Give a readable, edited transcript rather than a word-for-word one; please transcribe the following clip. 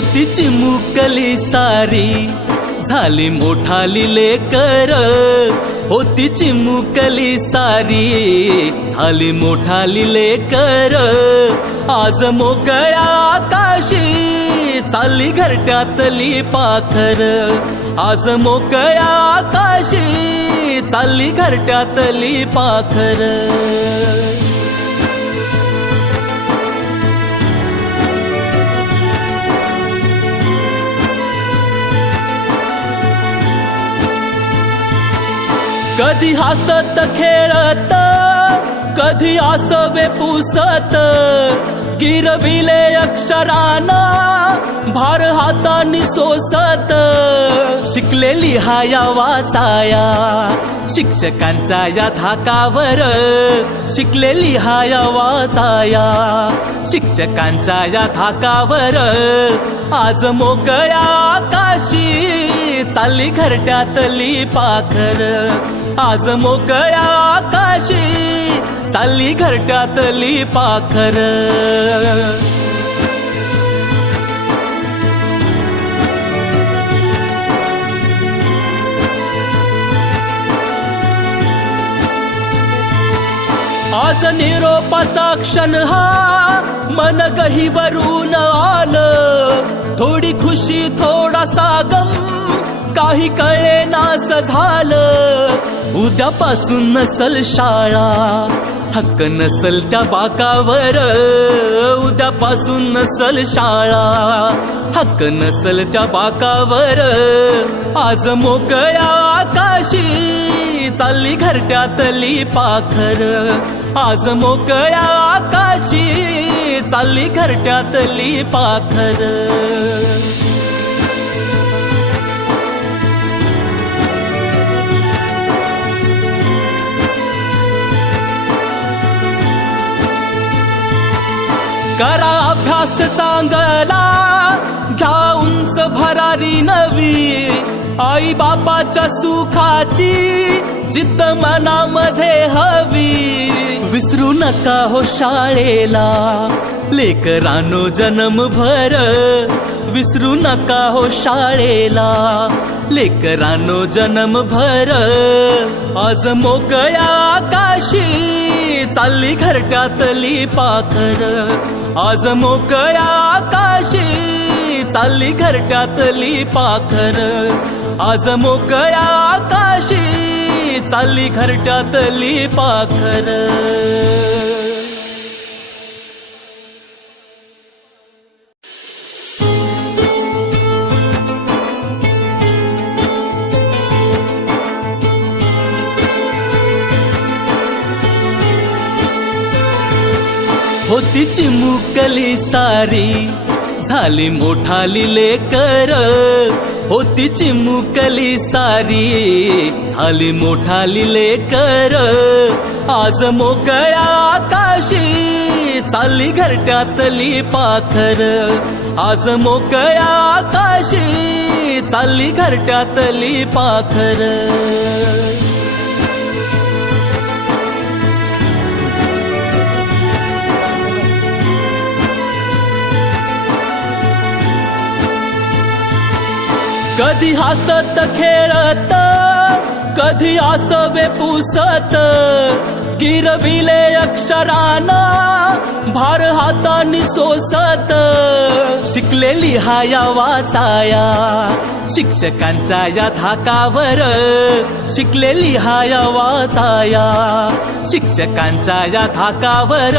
होती चिमुकली सारी झाली मोठाली लेकर, होती चिमुकली सारी झाली मोठाली लेकर, आज मोकळ्या आकाशी चालली घरट्यातली पाखर, आज मोकळ्या आकाशी चालली घरट्यातली पाखर। कधी हसत खेळत कधी आसवे पुसत, गिरविले अक्षराना भार हातानी सोसत, शिकलेली हाया वाचाया शिक्षकांच्या या धाकावर, शिकलेली हाया वाचाया शिक्षकांच्या या धाकावर, आज मोकळ्या आकाशी चालली घरट्यातली पाखर, आज मोकळ्या आकाशी चालली घरट्यातली पाखर। आज निरोपाचा क्षण हा मन गहिवरून आलं, थोडी खुशी थोडासा गम काही कळे नास झालं, उद्यापासून नसल शाळा हक्क नसल त्या बाकावर, उद्यापासून नसल शाळा हक्क नसल त्या बाकावर, आज मोकळ्या आकाशी चालली घरट्यातली पाखर, आज मोकळ्या आकाशी चालली घरट्यातली पाखर। करा अभ्यास चांगला घ्या उंच भरारी नवी, आई बापाच्या सुखाची जिद्द मनामध्ये हवी, विसरू नका हो शाळेला लेकरांनो जन्मभर, विसरू नका हो शाळेला लेकरांनो जन्मभर, आज मोकळ्या आकाशी चालली घरट्यातली पाखर, आज मोकळ्या आकाशी चालली घरट्यातली पाखर, आज मोकळ्या आकाशी चालली घरट्यातली पाखर। होती चिमुकली सारी झाली मोठाली लेकर, होती चिमुकली सारी झाली मोठाली लेकर, आज मोकळ्या आकाशी चालली घरट्यातली पाखर, आज मोकळ्या आकाशी चालली घरट्यातली पाखर। कधी हसत खेळत कधी आसवे पुसत, गिरविले अक्षराना भार हातानी सोसत, शिकलेली हाया वाचाया शिक्षकांच्या या धाकावर, शिकलेली हाया वाचाया शिक्षकांच्या या धाकावर,